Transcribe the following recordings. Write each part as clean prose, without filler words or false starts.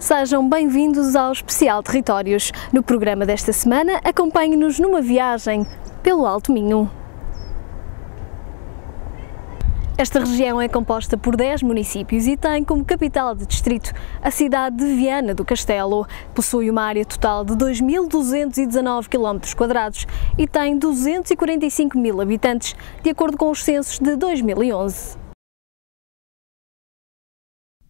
Sejam bem-vindos ao Especial Territórios. No programa desta semana, acompanhe-nos numa viagem pelo Alto Minho. Esta região é composta por 10 municípios e tem como capital de distrito a cidade de Viana do Castelo. Possui uma área total de 2.219 km² e tem 245.000 habitantes, de acordo com os censos de 2011.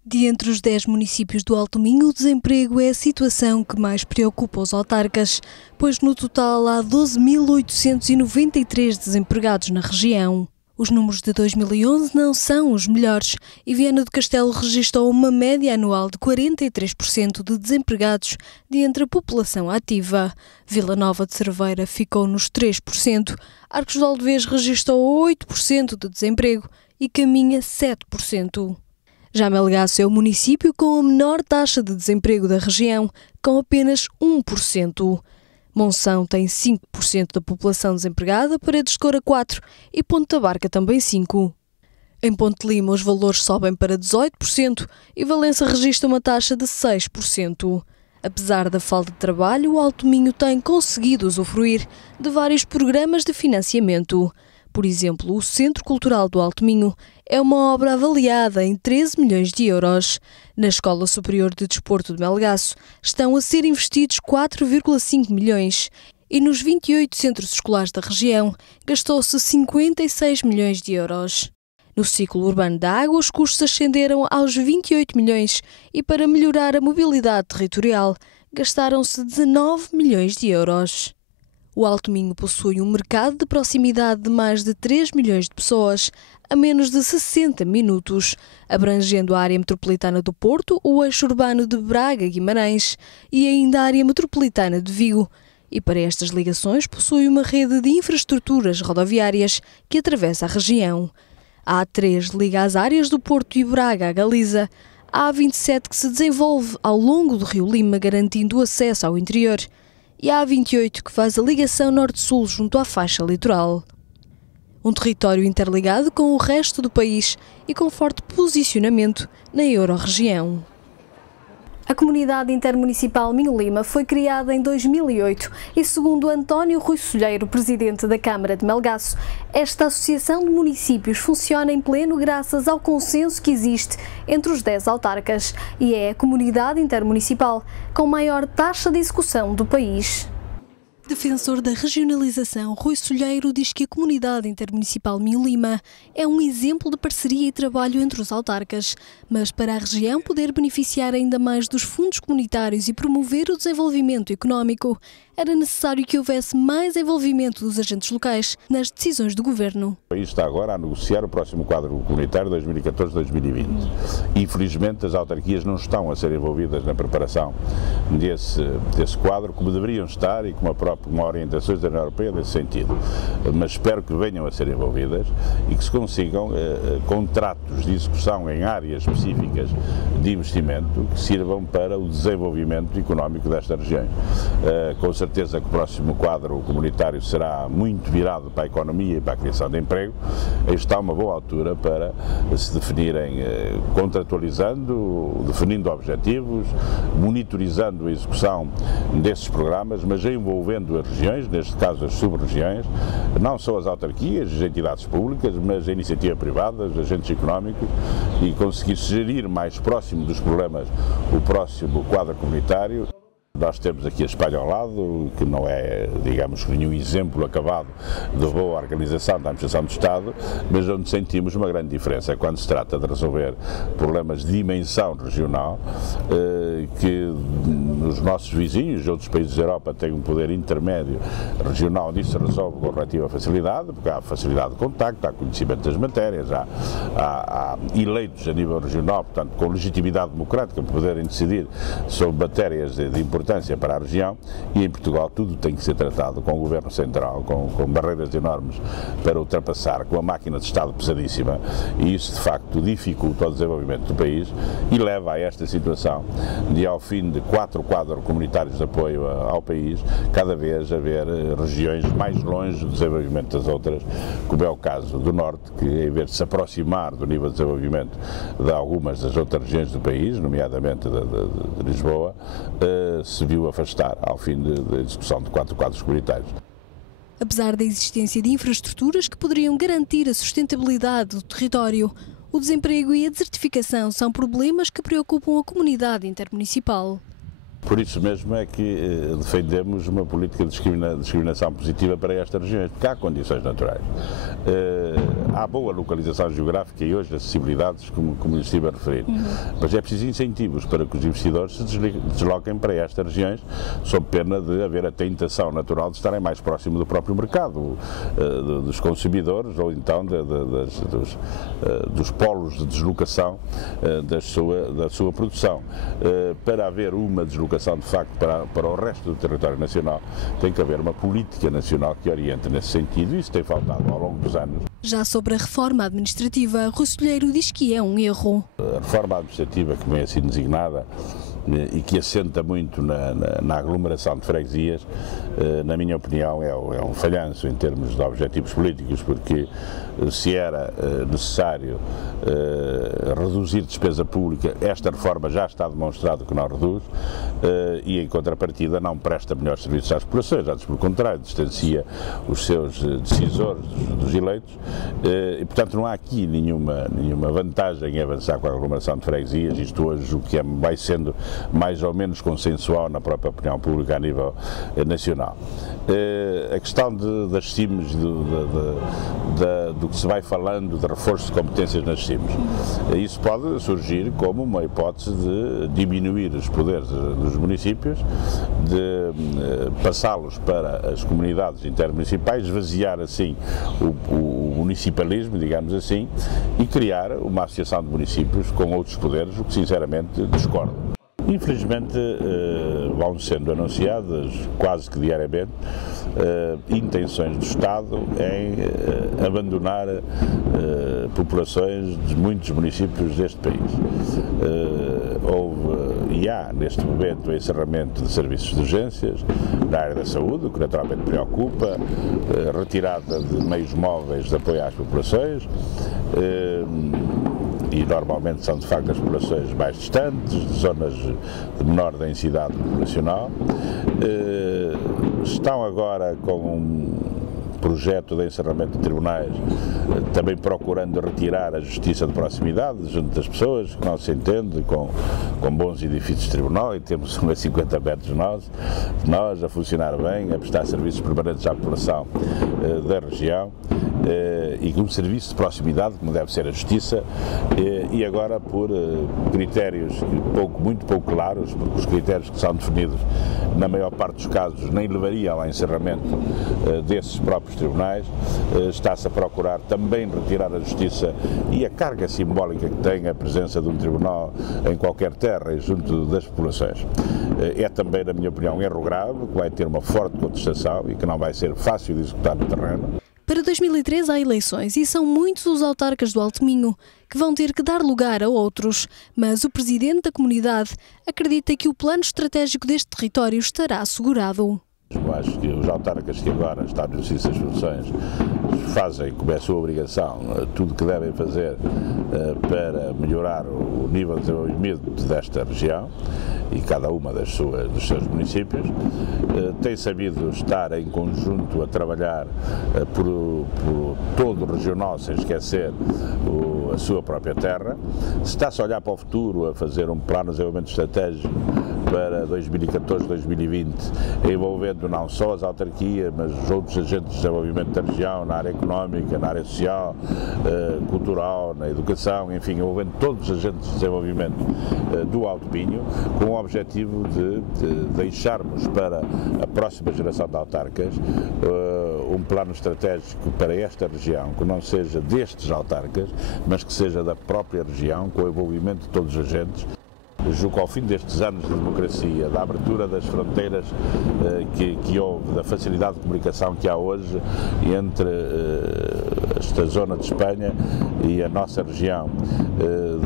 De entre os 10 municípios do Alto Minho, o desemprego é a situação que mais preocupa os autarcas, pois no total há 12.893 desempregados na região. Os números de 2011 não são os melhores e Viana do Castelo registrou uma média anual de 43% de desempregados de entre a população ativa. Vila Nova de Cerveira ficou nos 3%, Arcos de Oldevez registrou 8% de desemprego e Caminha 7%. Já Melgaço é o município com a menor taxa de desemprego da região, com apenas 1%. Monção tem 5% da população desempregada, Paredes de Coura 4% e Ponta Barca também 5%. Em Ponte Lima os valores sobem para 18% e Valença registra uma taxa de 6%. Apesar da falta de trabalho, o Alto Minho tem conseguido usufruir de vários programas de financiamento. Por exemplo, o Centro Cultural do Alto Minho é uma obra avaliada em 13 milhões de euros. Na Escola Superior de Desporto de Melgaço estão a ser investidos 4,5 milhões e nos 28 centros escolares da região gastou-se 56 milhões de euros. No ciclo urbano da água, os custos ascenderam aos 28 milhões e para melhorar a mobilidade territorial gastaram-se 19 milhões de euros. O Alto Minho possui um mercado de proximidade de mais de 3 milhões de pessoas a menos de 60 minutos, abrangendo a área metropolitana do Porto, o eixo urbano de Braga-Guimarães e ainda a área metropolitana de Vigo. E para estas ligações possui uma rede de infraestruturas rodoviárias que atravessa a região. A A3 liga as áreas do Porto e Braga à Galiza, a A27 que se desenvolve ao longo do Rio Lima, garantindo o acesso ao interior, e a A28 que faz a ligação norte-sul junto à faixa litoral. Um território interligado com o resto do país e com forte posicionamento na Euro-região. A Comunidade Intermunicipal Minho-Lima foi criada em 2008 e, segundo António Rui Solheiro, presidente da Câmara de Melgaço, esta associação de municípios funciona em pleno graças ao consenso que existe entre os 10 autarcas e é a Comunidade Intermunicipal com maior taxa de execução do país. Defensor da regionalização, Rui Solheiro diz que a Comunidade Intermunicipal Minho-Lima é um exemplo de parceria e trabalho entre os autarcas, mas para a região poder beneficiar ainda mais dos fundos comunitários e promover o desenvolvimento económico, era necessário que houvesse mais envolvimento dos agentes locais nas decisões do Governo. O país está agora a negociar o próximo quadro comunitário 2014-2020. Infelizmente as autarquias não estão a ser envolvidas na preparação desse quadro como deveriam estar e como orientações da União Europeia nesse sentido. Mas espero que venham a ser envolvidas e que se consigam contratos de execução em áreas específicas de investimento que sirvam para o desenvolvimento económico desta região. Com certeza que o próximo quadro comunitário será muito virado para a economia e para a criação de emprego. Está uma boa altura para se definirem, contratualizando, definindo objetivos, monitorizando a execução desses programas, mas envolvendo as regiões, neste caso as sub-regiões, não só as autarquias, as entidades públicas, mas a iniciativa privada, os agentes económicos e conseguir gerir mais próximo dos problemas o próximo quadro comunitário. Nós temos aqui a Espanha ao lado, que não é, digamos, nenhum exemplo acabado de boa organização da administração do Estado, mas onde sentimos uma grande diferença quando se trata de resolver problemas de dimensão regional, que os nossos vizinhos, outros países da Europa, têm um poder intermédio regional, onde isso se resolve com relativa facilidade, porque há facilidade de contacto, há conhecimento das matérias, há eleitos a nível regional, portanto, com legitimidade democrática, para poderem decidir sobre matérias de importância importância para a região, e em Portugal tudo tem que ser tratado com o Governo Central, com barreiras enormes para ultrapassar, com a máquina de Estado pesadíssima, e isso de facto dificulta o desenvolvimento do país e leva a esta situação de, ao fim de 4 quadros comunitários de apoio ao país, cada vez haver regiões mais longe do desenvolvimento das outras, como é o caso do Norte, que em vez de se aproximar do nível de desenvolvimento de algumas das outras regiões do país, nomeadamente de Lisboa, se viu afastar ao fim da execução de 4 quadros comunitários. Apesar da existência de infraestruturas que poderiam garantir a sustentabilidade do território, o desemprego e a desertificação são problemas que preocupam a comunidade intermunicipal. Por isso mesmo é que defendemos uma política de discriminação positiva para estas regiões, porque há condições naturais. Há boa localização geográfica e hoje acessibilidades, como lhes estive a referir, mas é preciso incentivos para que os investidores se desloquem para estas regiões, sob pena de haver a tentação natural de estarem mais próximo do próprio mercado, dos consumidores ou então dos polos de deslocação da sua produção. Para haver uma deslocação de facto para o resto do território nacional, tem que haver uma política nacional que oriente nesse sentido, e isso tem faltado ao longo dos anos. Já sobre a reforma administrativa, Rosselheiro diz que é um erro. A reforma administrativa, que vem assim designada e que assenta muito na aglomeração de freguesias, na minha opinião é um falhanço em termos de objetivos políticos, porque se era necessário reduzir despesa pública, esta reforma já está demonstrado que não reduz, e em contrapartida não presta melhores serviços às populações, antes pelo contrário, distancia os seus decisores dos eleitos, e portanto não há aqui nenhuma vantagem em avançar com a aglomeração de freguesias. Isto hoje o que vai sendo mais ou menos consensual na própria opinião pública a nível nacional. A questão das CIMs, do que se vai falando de reforço de competências nas CIMs, isso pode surgir como uma hipótese de diminuir os poderes dos municípios, de passá-los para as comunidades intermunicipais, esvaziar assim o municipalismo, digamos assim, e criar uma associação de municípios com outros poderes, o que sinceramente discordo. Infelizmente vão sendo anunciadas quase que diariamente intenções do Estado em abandonar populações de muitos municípios deste país. Houve e há neste momento o encerramento de serviços de urgências na área da saúde, o que naturalmente preocupa, retirada de meios móveis de apoio às populações, e normalmente são de facto as populações mais distantes, de zonas de menor densidade populacional. Estão agora com um projeto de encerramento de tribunais, também procurando retirar a justiça de proximidade junto das pessoas, que não se entende com bons edifícios de tribunal, e temos uns 50 metros nós a funcionar bem, a prestar serviços permanentes à população da região, e com um serviço de proximidade, como deve ser a justiça, e agora por critérios muito pouco claros, porque os critérios que são definidos, na maior parte dos casos, nem levariam ao encerramento desses próprios tribunais. Está-se a procurar também retirar a justiça e a carga simbólica que tem a presença de um tribunal em qualquer terra e junto das populações. É também, na minha opinião, um erro grave, que vai ter uma forte contestação e que não vai ser fácil de executar no terreno. Para 2013 há eleições e são muitos os autarcas do Alto Minho que vão ter que dar lugar a outros, mas o presidente da comunidade acredita que o plano estratégico deste território estará assegurado. Eu acho que os autarcas que agora estão no exercício das funções fazem, como é a sua obrigação, tudo o que devem fazer para melhorar o nível de desenvolvimento desta região e cada uma dos seus municípios. Tem sabido estar em conjunto a trabalhar por todo o regional, sem esquecer a sua própria terra. Se está-se a olhar para o futuro, a fazer um plano de desenvolvimento estratégico para 2014-2020, envolvendo não só as autarquias, mas os outros agentes de desenvolvimento da região, na área económica, na área social, cultural, na educação, enfim, envolvendo todos os agentes de desenvolvimento do Alto Minho, com o objetivo de deixarmos para a próxima geração de autarcas um plano estratégico para esta região, que não seja destes autarcas, mas que seja da própria região, com o envolvimento de todos os agentes. Julgo que ao fim destes anos de democracia, da abertura das fronteiras que houve, da facilidade de comunicação que há hoje entre esta zona de Espanha e a nossa região,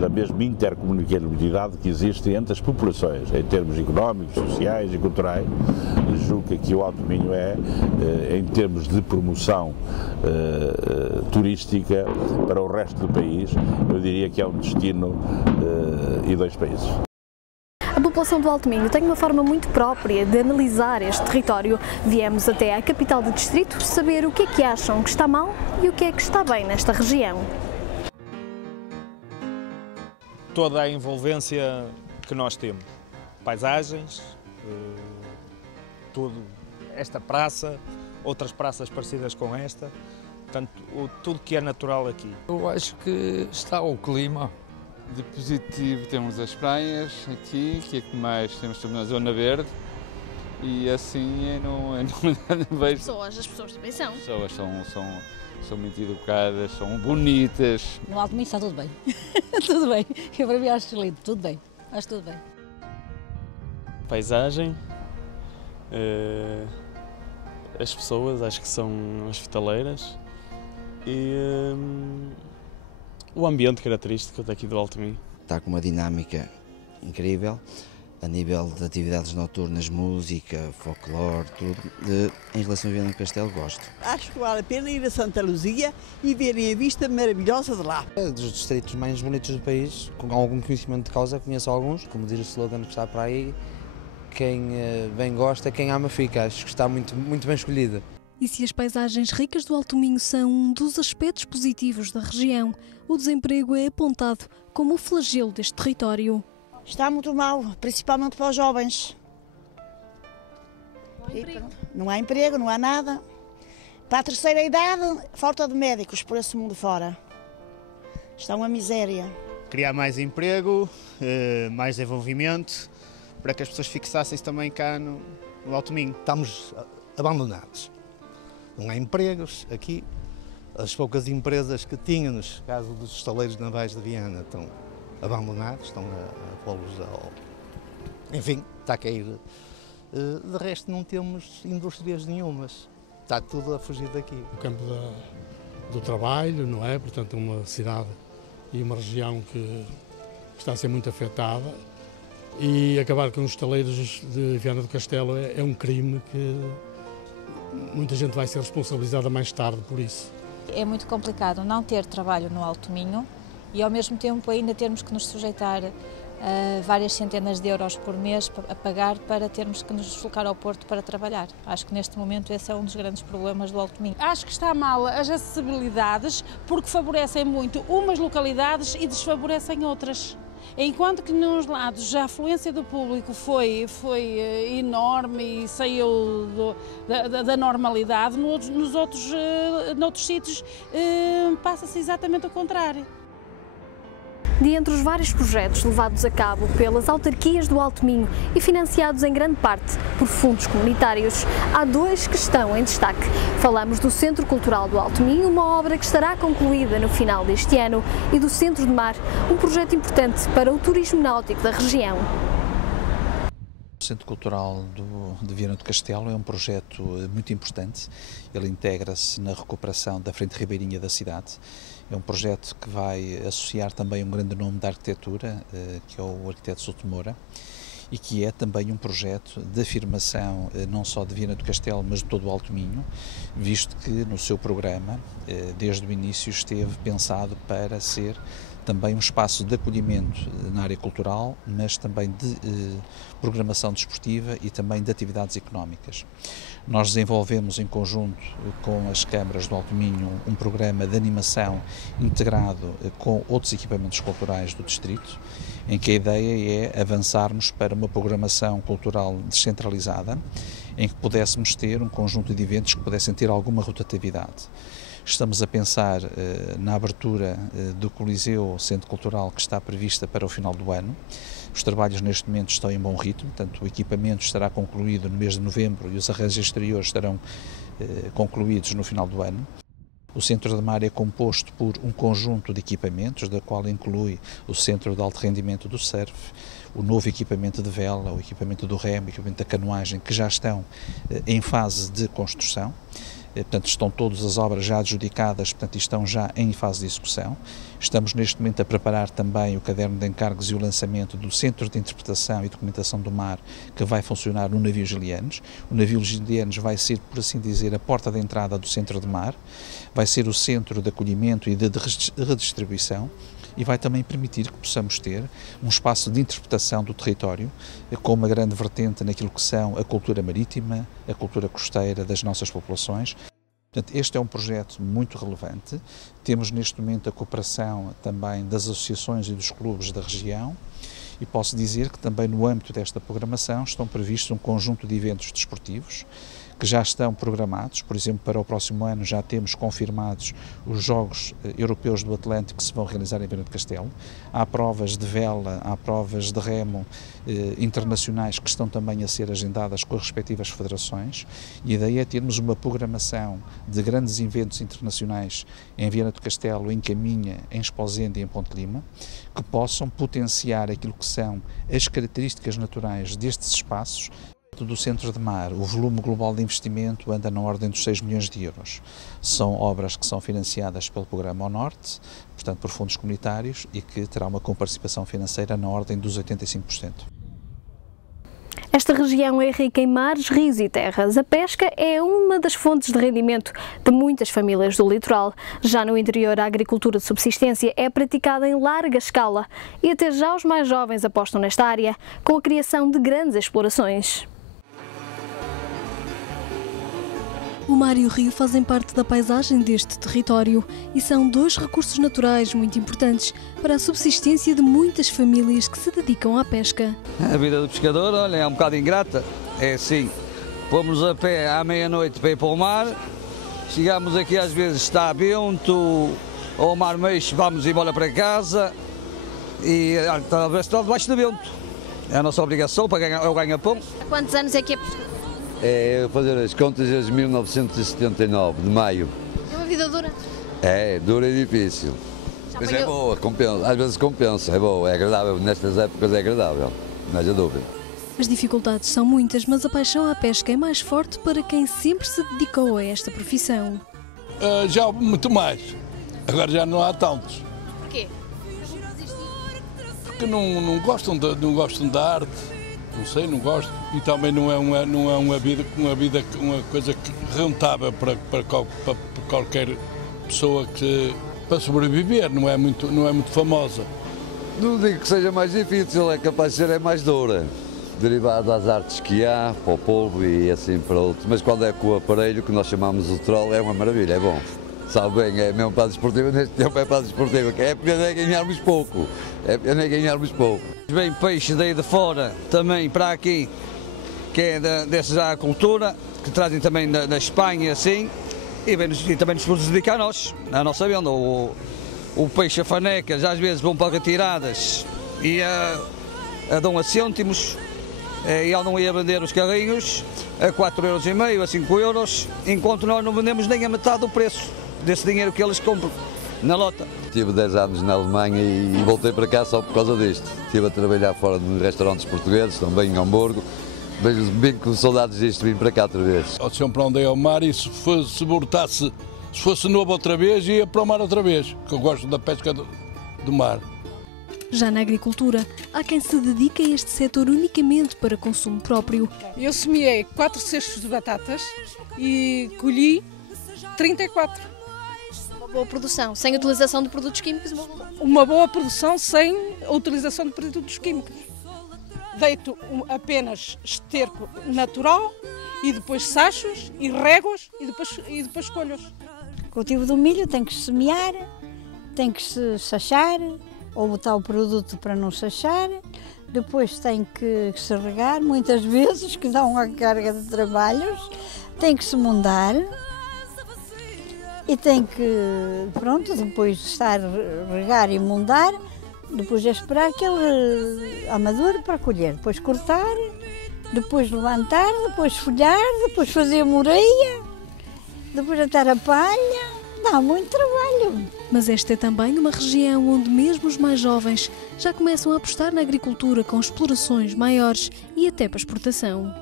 da mesma intercomunicabilidade que existe entre as populações, em termos económicos, sociais e culturais, julgo que aqui o Alto Minho em termos de promoção turística para o resto do país, eu diria que é um destino e 2 países. A população do Alto Minho tem uma forma muito própria de analisar este território. Viemos até à capital do distrito saber o que é que acham que está mal e o que é que está bem nesta região. Toda a envolvência que nós temos, paisagens, tudo, esta praça, outras praças parecidas com esta, portanto, tudo que é natural aqui. Eu acho que está o clima de positivo, temos as praias aqui, que é que mais temos também na Zona Verde, e assim eu não vejo. As pessoas também são. As pessoas são muito educadas, são bonitas. No Alto Minho está tudo bem, tudo bem, eu para mim acho excelente, tudo bem, acho tudo bem. Paisagem, as pessoas acho que são hospitaleiras e o ambiente característico daqui do Alto Minho. Está com uma dinâmica incrível, a nível de atividades noturnas, música, folclore, tudo. Em relação a Viana do Castelo, gosto. Acho que vale a pena ir a Santa Luzia e verem a vista maravilhosa de lá. É dos distritos mais bonitos do país, com algum conhecimento de causa, conheço alguns, como diz o slogan que está para aí, quem bem gosta, quem ama fica, acho que está muito bem escolhida. E se as paisagens ricas do Alto Minho são um dos aspectos positivos da região, o desemprego é apontado como o flagelo deste território. Está muito mal, principalmente para os jovens. Não há emprego, não há nada. Para a terceira idade, falta de médicos por esse mundo fora. Está uma miséria. Criar mais emprego, mais desenvolvimento, para que as pessoas fixassem-se também cá no Alto Minho. Estamos abandonados. Não há empregos aqui. As poucas empresas que tínhamos, no caso dos estaleiros navais de Viana, estão abandonados, estão a pô-los ao... Enfim, está a cair. De resto não temos indústrias nenhumas. Está tudo a fugir daqui. O campo do trabalho, não é? Portanto, uma cidade e uma região que está a ser muito afetada. E acabar com os estaleiros de Viana do Castelo é um crime que muita gente vai ser responsabilizada mais tarde por isso. É muito complicado não ter trabalho no Alto Minho e ao mesmo tempo ainda termos que nos sujeitar a várias centenas de euros por mês a pagar para termos que nos deslocar ao Porto para trabalhar. Acho que neste momento esse é um dos grandes problemas do Alto Minho. Acho que está mal as acessibilidades porque favorecem muito umas localidades e desfavorecem outras. Enquanto que nos lados a afluência do público foi enorme e saiu da normalidade, noutros sítios passa-se exatamente o contrário. De entre os vários projetos levados a cabo pelas autarquias do Alto Minho e financiados em grande parte por fundos comunitários, há 2 que estão em destaque. Falamos do Centro Cultural do Alto Minho, uma obra que estará concluída no final deste ano, e do Centro de Mar, um projeto importante para o turismo náutico da região. O Centro Cultural de Viana do Castelo é um projeto muito importante. Ele integra-se na recuperação da frente ribeirinha da cidade. É um projeto que vai associar também um grande nome da arquitetura, que é o arquiteto Souto Moura, e que é também um projeto de afirmação não só de Viana do Castelo, mas de todo o Alto Minho, visto que no seu programa, desde o início, esteve pensado para ser também um espaço de acolhimento na área cultural, mas também de programação desportiva e também de atividades económicas. Nós desenvolvemos em conjunto com as câmaras do Alto Minho um programa de animação integrado com outros equipamentos culturais do distrito, em que a ideia é avançarmos para uma programação cultural descentralizada, em que pudéssemos ter um conjunto de eventos que pudessem ter alguma rotatividade. Estamos a pensar na abertura do Coliseu Centro Cultural, que está prevista para o final do ano. Os trabalhos neste momento estão em bom ritmo, portanto o equipamento estará concluído no mês de novembro e os arranjos exteriores estarão concluídos no final do ano. O Centro de Mar é composto por um conjunto de equipamentos, da qual inclui o Centro de Alto Rendimento do Surf, o novo equipamento de vela, o equipamento do remo, o equipamento da canoagem, que já estão em fase de construção. Portanto, estão todas as obras já adjudicadas, portanto, estão já em fase de execução. Estamos neste momento a preparar também o caderno de encargos e o lançamento do Centro de Interpretação e Documentação do Mar, que vai funcionar no navio Gilianos. O navio Gilianos vai ser, por assim dizer, a porta de entrada do centro de mar, vai ser o centro de acolhimento e de redistribuição, e vai também permitir que possamos ter um espaço de interpretação do território, com uma grande vertente naquilo que são a cultura marítima, a cultura costeira das nossas populações. Portanto, este é um projeto muito relevante. Temos neste momento a cooperação também das associações e dos clubes da região, e posso dizer que também no âmbito desta programação estão previstos um conjunto de eventos desportivos que já estão programados. Por exemplo, para o próximo ano já temos confirmados os Jogos Europeus do Atlântico que se vão realizar em Viana do Castelo. Há provas de vela, há provas de remo internacionais que estão também a ser agendadas com as respectivas federações, e a ideia é termos uma programação de grandes eventos internacionais em Viana do Castelo, em Caminha, em Esposende e em Ponte Lima, que possam potenciar aquilo que são as características naturais destes espaços. Do Centro de Mar, o volume global de investimento anda na ordem dos 6 milhões de euros. São obras que são financiadas pelo Programa ao Norte, portanto por fundos comunitários, e que terá uma comparticipação financeira na ordem dos 85%. Esta região é rica em mares, rios e terras. A pesca é uma das fontes de rendimento de muitas famílias do litoral. Já no interior, a agricultura de subsistência é praticada em larga escala e até já os mais jovens apostam nesta área, com a criação de grandes explorações. O mar e o rio fazem parte da paisagem deste território e são dois recursos naturais muito importantes para a subsistência de muitas famílias que se dedicam à pesca. A vida do pescador, olha, é um bocado ingrata. É assim, fomos a pé à meia-noite para ir para o mar, chegamos aqui às vezes está vento, ou o mar mexe, vamos embora para casa e está debaixo do vento. É a nossa obrigação para ganhar o ganha-pão. Há quantos anos é que é pescador? É fazer as contas desde 1979, de maio. É uma vida dura? É, dura e difícil. Mas é boa, compensa, às vezes compensa, é boa, é agradável, nestas épocas é agradável, não haja dúvida. As dificuldades são muitas, mas a paixão à pesca é mais forte para quem sempre se dedicou a esta profissão. Já muito mais, agora já não há tantos. Porquê? Porque não gostam da arte. Não sei, não gosto. E também não é uma coisa rentável para qualquer pessoa para sobreviver, não é muito famosa. Não digo que seja mais difícil, é capaz de ser mais dura. Derivado das artes que há, para o polvo e assim para outros. Mas quando é com o aparelho, que nós chamamos o troll, é uma maravilha, é bom. Sabe bem, é mesmo para a desportiva, neste tempo é para a desportiva, que é pena ganharmos pouco. É pena ganharmos pouco. Vem peixe daí de fora também para aqui, que é dessa cultura, que trazem também da Espanha assim, e também nos prejudica a nós, na nossa venda. O peixe, a fanecas, às vezes vão para retiradas e dão a cêntimos, e andam aí a vender os carrinhos a 4,5 € a 5 €, enquanto nós não vendemos nem a metade do preço desse dinheiro que eles compram na lota. Tive 10 anos na Alemanha e voltei para cá só por causa disto. Estive a trabalhar fora de restaurantes portugueses, também em Hamburgo. Vejo bem com saudades disto, vim para cá outra vez. Eu sempre andei ao mar e se fosse novo outra vez, ia para o mar outra vez, que eu gosto da pesca do mar. Já na agricultura, há quem se dedique a este setor unicamente para consumo próprio. Eu semeei 4 cestos de batatas e colhi 34. Boa produção, sem utilização de produtos químicos. Uma boa produção sem a utilização de produtos químicos. Deito apenas esterco natural e depois sachos e rego-os e depois colho-os. O cultivo do milho tem que se semear, tem que se sachar ou botar o produto para não sachar, depois tem que se regar, muitas vezes, que dá uma carga de trabalhos, tem que se mondar. E tem que, pronto, depois de estar a regar e mondar, depois é esperar que ele amadure para colher, depois cortar, depois levantar, depois folhar, depois fazer a moreia, depois atar a palha, Dá muito trabalho. Mas esta é também uma região onde mesmo os mais jovens já começam a apostar na agricultura com explorações maiores e até para exportação.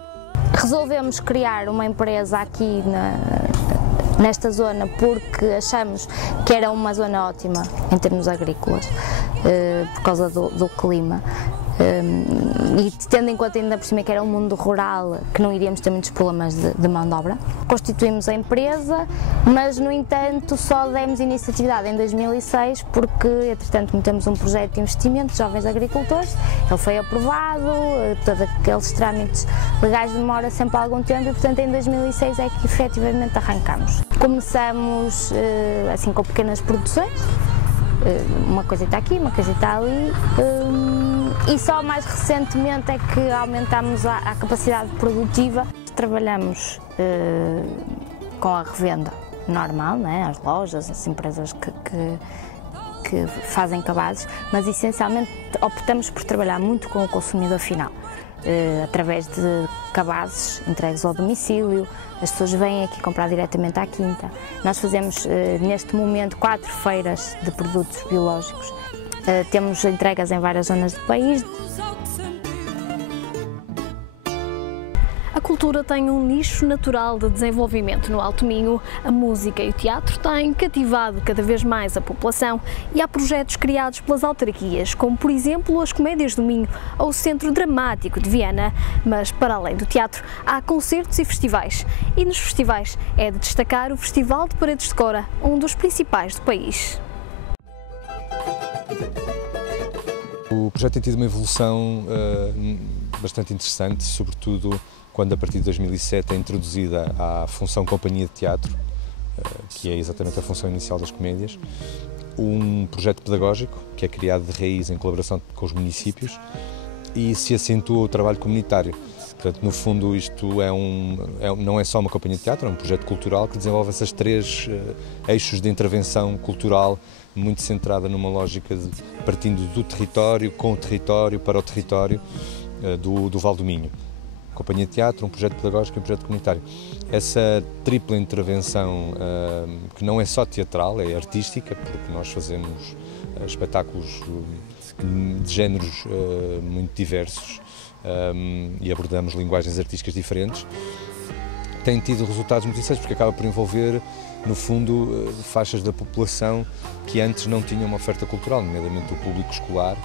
Resolvemos criar uma empresa aqui nesta zona porque achamos que era uma zona ótima em termos agrícolas, por causa do clima. E tendo em conta ainda por cima que era um mundo rural, que não iríamos ter muitos problemas de mão de obra. Constituímos a empresa, mas no entanto só demos iniciatividade em 2006 porque entretanto metemos um projeto de investimento de jovens agricultores, ele foi aprovado, todos aqueles trâmites legais demora sempre algum tempo e portanto em 2006 é que efetivamente arrancamos. Começamos assim com pequenas produções, uma coisita aqui, uma coisita ali. E só mais recentemente é que aumentámos a capacidade produtiva. Trabalhamos com a revenda normal, né? As lojas, as empresas que fazem cabazes, mas essencialmente optamos por trabalhar muito com o consumidor final, através de cabazes entregues ao domicílio. As pessoas vêm aqui comprar diretamente à quinta. Nós fazemos neste momento 4 feiras de produtos biológicos. Temos entregas em várias zonas do país. A cultura tem um nicho natural de desenvolvimento no Alto Minho. A música e o teatro têm cativado cada vez mais a população e há projetos criados pelas autarquias, como por exemplo as Comédias do Minho ou o Centro Dramático de Viana. Mas para além do teatro, há concertos e festivais. E nos festivais é de destacar o Festival de Paredes de Cora, um dos principais do país. O projeto tem tido uma evolução bastante interessante, sobretudo quando a partir de 2007 é introduzida a função companhia de teatro, que é exatamente a função inicial das comédias, um projeto pedagógico que é criado de raiz em colaboração com os municípios e se acentua o trabalho comunitário. Portanto, no fundo, isto não é só uma companhia de teatro, é um projeto cultural que desenvolve esses 3 eixos de intervenção cultural muito centrada numa lógica de partindo do território, com o território, para o território do Val do Minho. Companhia de teatro, um projeto pedagógico e um projeto comunitário. Essa tripla intervenção, que não é só teatral, é artística, porque nós fazemos espetáculos de géneros muito diversos e abordamos linguagens artísticas diferentes, tem tido resultados muito interessantes porque acaba por envolver, no fundo, faixas da população que antes não tinham uma oferta cultural, nomeadamente o público escolar,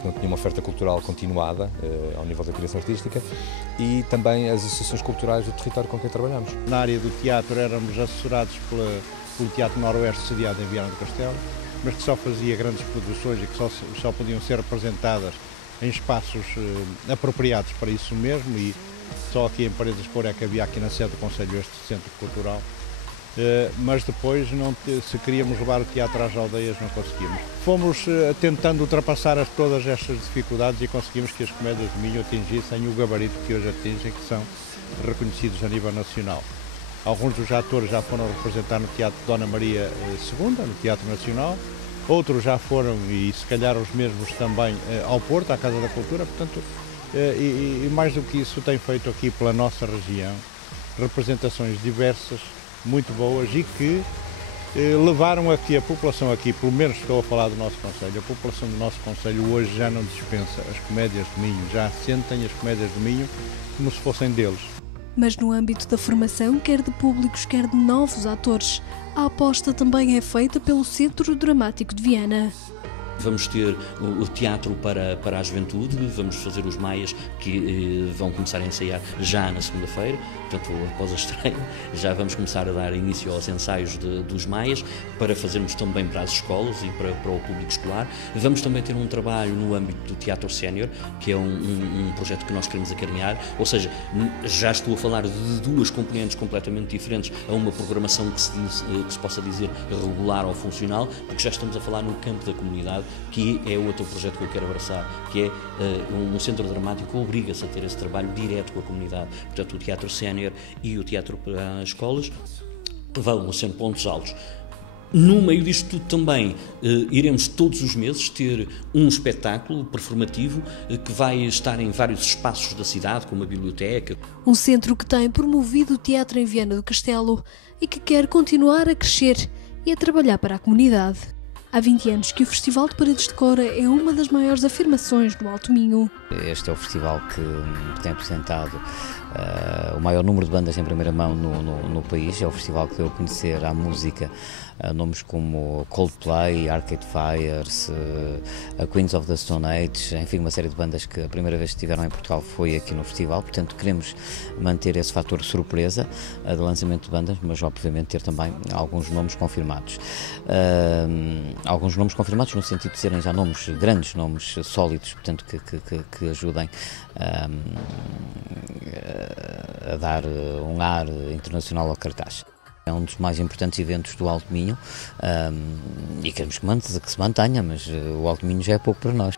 que não tinha uma oferta cultural continuada ao nível da criação artística, e também as associações culturais do território com quem trabalhamos. Na área do teatro éramos assessorados pelo Teatro Noroeste, sediado em Viana do Castelo, mas que só fazia grandes produções e que só podiam ser representadas em espaços apropriados para isso mesmo, e só aqui em Paredes de Cora é que havia aqui na sede do Conselho este centro cultural. Mas depois, se queríamos levar o teatro às aldeias, não conseguimos. Fomos tentando ultrapassar todas estas dificuldades e conseguimos que as Comédias do Minho atingissem o gabarito que hoje atingem, que são reconhecidos a nível nacional. Alguns dos atores já foram representar no Teatro Dona Maria II, no Teatro Nacional, outros já foram, e se calhar os mesmos também, ao Porto, à Casa da Cultura, portanto, e mais do que isso, tem feito aqui pela nossa região representações diversas, muito boas, e que levaram aqui a população aqui, pelo menos estou a falar do nosso concelho, a população do nosso concelho hoje já não dispensa as Comédias do Minho, já sentem as Comédias do Minho como se fossem deles. Mas no âmbito da formação, quer de públicos, quer de novos atores, a aposta também é feita pelo Centro Dramático de Viana. Vamos ter o teatro para a juventude, vamos fazer os maias que vão começar a ensaiar já na segunda-feira, portanto após a estreia, já vamos começar a dar início aos ensaios dos maias, para fazermos também para as escolas e para o público escolar. Vamos também ter um trabalho no âmbito do Teatro Sénior, que é um projeto que nós queremos acarinhar, ou seja, já estou a falar de 2 componentes completamente diferentes a uma programação que se possa dizer regular ou funcional, porque já estamos a falar no campo da comunidade, que é outro projeto que eu quero abraçar, que é um centro dramático que obriga-se a ter esse trabalho direto com a comunidade. Portanto, o Teatro Sénior e o Teatro para as Escolas vão sendo pontos altos. No meio disto tudo também iremos todos os meses ter um espetáculo performativo que vai estar em vários espaços da cidade, como a biblioteca. Um centro que tem promovido o teatro em Viana do Castelo e que quer continuar a crescer e a trabalhar para a comunidade. Há 20 anos que o Festival de Paredes de Cora é uma das maiores afirmações do Alto Minho. Este é o festival que tem apresentado o maior número de bandas em primeira mão no país. É o festival que deu a conhecer à música nomes como Coldplay, Arcade Fire, a Queens of the Stone Age, enfim, uma série de bandas que a primeira vez que estiveram em Portugal foi aqui no festival. Portanto, queremos manter esse fator surpresa de lançamento de bandas, mas obviamente ter também alguns nomes confirmados. Alguns nomes confirmados no sentido de serem já nomes, grandes nomes sólidos, portanto que ajudem a dar um ar internacional ao cartaz. É um dos mais importantes eventos do Alto Minho e queremos que se mantenha, mas o Alto Minho já é pouco para nós.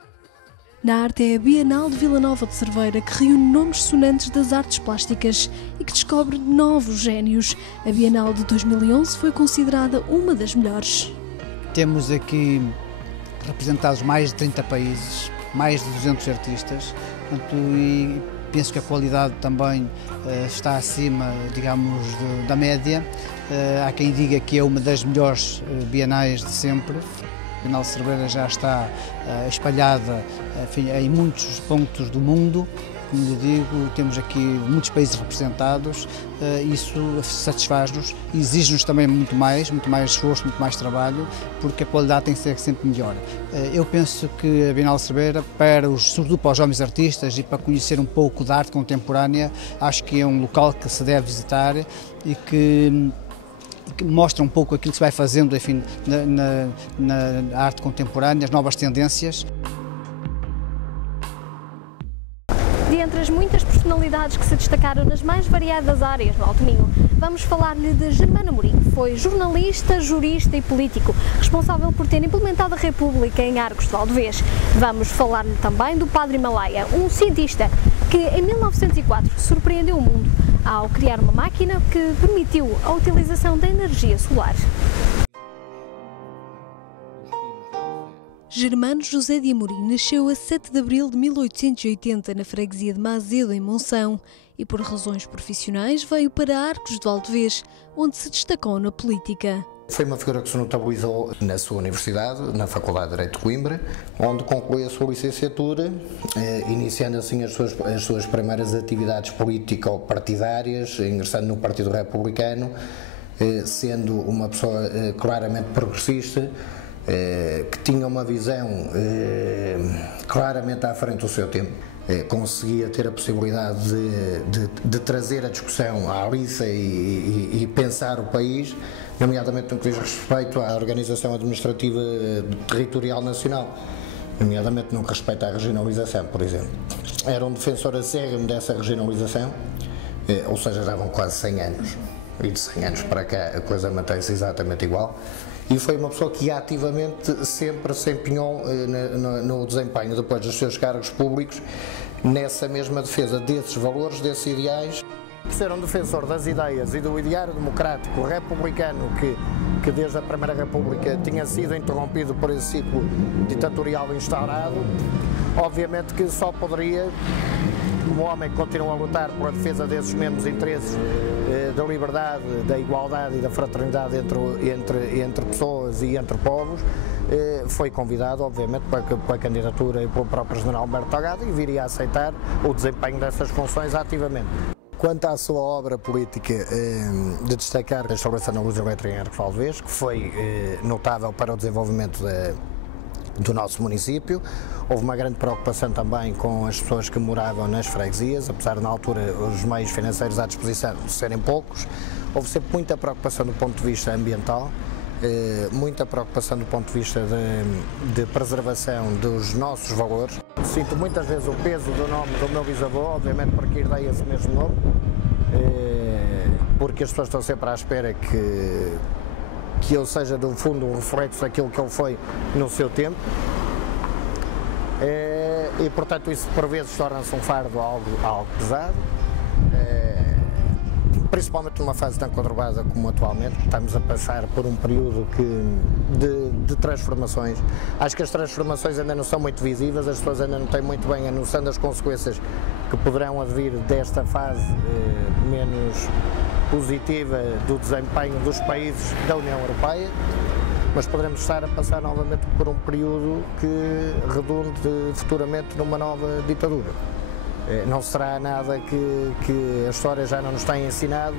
Na arte é a Bienal de Vila Nova de Cerveira, que reúne nomes sonantes das artes plásticas e que descobre novos génios. A Bienal de 2011 foi considerada uma das melhores. Temos aqui representados mais de 30 países, mais de 200 artistas, portanto, e penso que a qualidade também está acima, digamos, da média. Há quem diga que é uma das melhores bienais de sempre. A Bienal de Cerveira já está espalhada, enfim, em muitos pontos do mundo. Como lhe digo, temos aqui muitos países representados, isso satisfaz-nos, exige-nos também muito mais esforço, muito mais trabalho, porque a qualidade tem que ser sempre melhor. Eu penso que a Bienal de Cerveira, sobretudo para os jovens artistas e para conhecer um pouco da arte contemporânea, acho que é um local que se deve visitar e que mostra um pouco aquilo que se vai fazendo, enfim, na arte contemporânea, as novas tendências. De entre as muitas personalidades que se destacaram nas mais variadas áreas no Alto Minho, vamos falar-lhe de Germano Amorim. Foi jornalista, jurista e político, responsável por ter implementado a República em Arcos de Valdevez. Vamos falar-lhe também do Padre Himalaia, um cientista que em 1904 surpreendeu o mundo ao criar uma máquina que permitiu a utilização da energia solar. Germano José de Amorim nasceu a 7 de abril de 1880 na freguesia de Mazedo, em Monção, e por razões profissionais veio para Arcos de Valdevez, onde se destacou na política. Foi uma figura que se notabilizou na sua universidade, na Faculdade de Direito de Coimbra, onde concluiu a sua licenciatura, iniciando assim as suas primeiras atividades político-partidárias, ingressando no Partido Republicano, sendo uma pessoa claramente progressista, que tinha uma visão claramente à frente do seu tempo. Conseguia ter a possibilidade de trazer a discussão à liça e pensar o país, nomeadamente no que diz respeito à organização administrativa territorial nacional, nomeadamente no que respeita à regionalização, por exemplo. Era um defensor acérrimo dessa regionalização, ou seja, já vão quase 100 anos, e de 100 anos para cá a coisa mantém-se exatamente igual. E foi uma pessoa que ativamente sempre se empenhou no desempenho, depois dos seus cargos públicos, nessa mesma defesa desses valores, desses ideais. Ser um defensor das ideias e do ideário democrático republicano que desde a Primeira República tinha sido interrompido por esse ciclo ditatorial instaurado, obviamente que só poderia, um homem que continua a lutar pela defesa desses mesmos interesses da liberdade, da igualdade e da fraternidade entre pessoas e entre povos, foi convidado, obviamente, pela candidatura e pelo próprio General Humberto Delgado e viria a aceitar o desempenho dessas funções ativamente. Quanto à sua obra política, de destacar a instauração da luz elétrica em Arcos de Valdevez, que foi notável para o desenvolvimento do nosso município. Houve uma grande preocupação também com as pessoas que moravam nas freguesias, apesar de na altura os meios financeiros à disposição serem poucos. Houve sempre muita preocupação do ponto de vista ambiental, muita preocupação do ponto de vista de preservação dos nossos valores. Sinto muitas vezes o peso do nome do meu bisavô, obviamente porque herdei esse mesmo nome, porque as pessoas estão sempre à espera que eu seja, no fundo, um reflexo daquilo que ele foi no seu tempo. E, portanto, isso por vezes torna-se um fardo algo pesado, principalmente numa fase tão conturbada como atualmente. Estamos a passar por um período de transformações. Acho que as transformações ainda não são muito visíveis, as pessoas ainda não têm muito bem a noção das consequências que poderão advir desta fase positiva do desempenho dos países da União Europeia, mas poderemos estar a passar novamente por um período que redunde futuramente numa nova ditadura. Não será nada que a história já não nos tenha ensinado,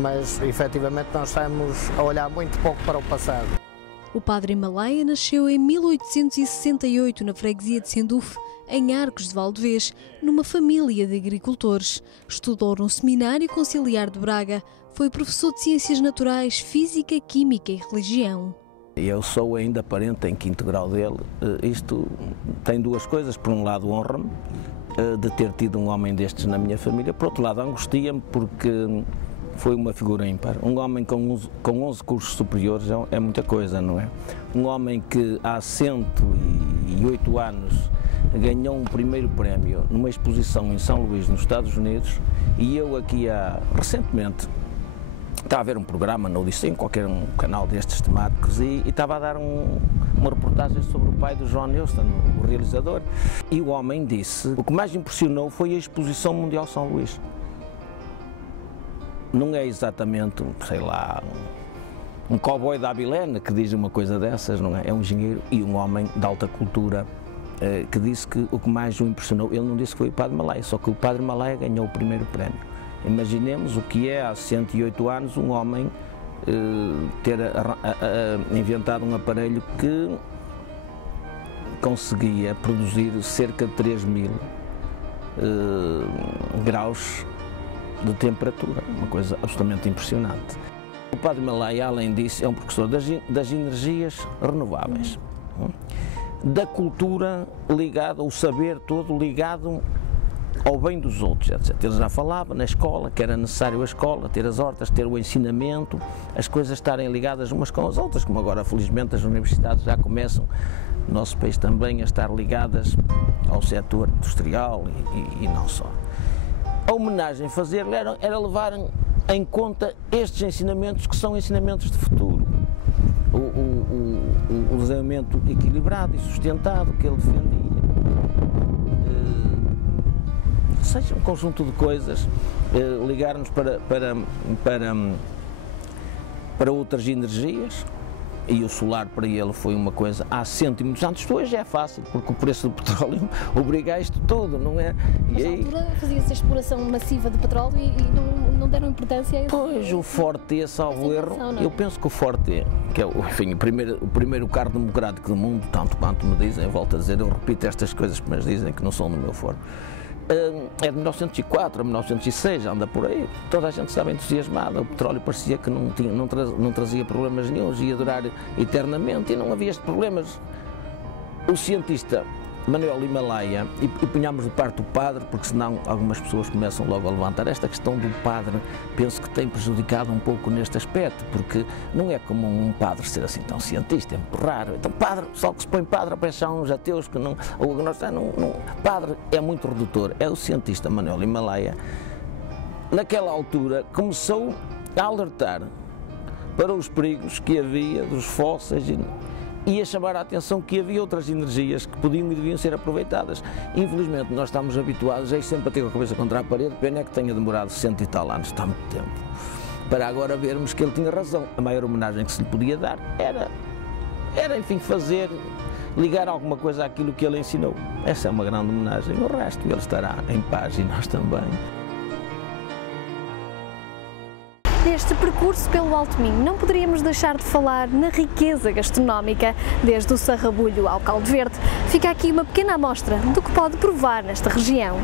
mas efetivamente nós estamos a olhar muito pouco para o passado. O padre Himalaia nasceu em 1868 na freguesia de Sendufe, em Arcos de Valdevez, numa família de agricultores. Estudou no Seminário Conciliar de Braga. Foi professor de Ciências Naturais, Física, Química e Religião. Eu sou ainda parente em quinto grau dele. Isto tem duas coisas. Por um lado, honra-me de ter tido um homem destes na minha família. Por outro lado, angustia-me porque foi uma figura ímpar. Um homem com 11 cursos superiores é muita coisa, não é? Um homem que há 108 anos ganhou um primeiro prémio numa exposição em São Luís, nos Estados Unidos, e eu aqui recentemente estava a ver um programa no Odisseia, em qualquer canal destes temáticos, e estava a dar uma reportagem sobre o pai do John Huston, o realizador, e o homem disse, o que mais impressionou foi a Exposição Mundial São Luís. Não é exatamente, sei lá, um cowboy da Abilene que diz uma coisa dessas, não é? É um engenheiro e um homem de alta cultura que disse que o que mais o impressionou, ele não disse que foi o padre Himalaia, só que o padre Himalaia ganhou o primeiro prémio. Imaginemos o que é há 108 anos um homem ter inventado um aparelho que conseguia produzir cerca de 3.000 graus de temperatura, uma coisa absolutamente impressionante. O padre Himalaia, além disso, é um professor das energias renováveis, da cultura ligada, o saber todo ligado ao bem dos outros, etc. Ele já falava na escola que era necessário a escola, ter as hortas, ter o ensinamento, as coisas estarem ligadas umas com as outras, como agora felizmente as universidades já começam, no nosso país também, a estar ligadas ao setor industrial e não só. A homenagem a fazer-lhe era levar em conta estes ensinamentos que são ensinamentos de futuro. O desenvolvimento equilibrado e sustentado que ele defendia. Seja um conjunto de coisas, ligar-nos para outras energias, e o solar para ele foi uma coisa há muitos anos. Hoje é fácil, porque o preço do petróleo obriga a isto tudo, não é? Mas na altura fazia-se a exploração massiva de petróleo e não deram importância a isso. Pois, o Forte, salvo erro, eu penso que o Forte, que é enfim, o primeiro carro democrático do mundo, tanto quanto me dizem, volto a dizer, eu repito estas coisas que me dizem que não são do meu foro. É de 1904 a 1906, anda por aí, toda a gente estava entusiasmada, o petróleo parecia que não trazia problemas nenhuns, ia durar eternamente e não havia estes problemas. O cientista Manuel Himalaia, e punhamos de parte o padre, porque senão algumas pessoas começam logo a levantar esta questão do padre, penso que tem prejudicado um pouco neste aspecto, porque não é comum um padre ser assim tão cientista, é muito raro. Então padre, só que se põe padre, aparece uns ateus que não, ou padre é muito redutor. É o cientista Manuel Himalaia, naquela altura, começou a alertar para os perigos que havia dos fósseis e a chamar a atenção que havia outras energias que podiam e deviam ser aproveitadas. Infelizmente nós estamos habituados a ir sempre a ter a cabeça contra a parede, pena é que tenha demorado 100 e tal anos, está muito tempo, para agora vermos que ele tinha razão. A maior homenagem que se lhe podia dar era enfim, ligar alguma coisa àquilo que ele ensinou. Essa é uma grande homenagem, o resto ele estará em paz e nós também. Neste percurso pelo Alto Minho, não poderíamos deixar de falar na riqueza gastronómica, desde o sarrabulho ao caldo verde. Fica aqui uma pequena amostra do que pode provar nesta região.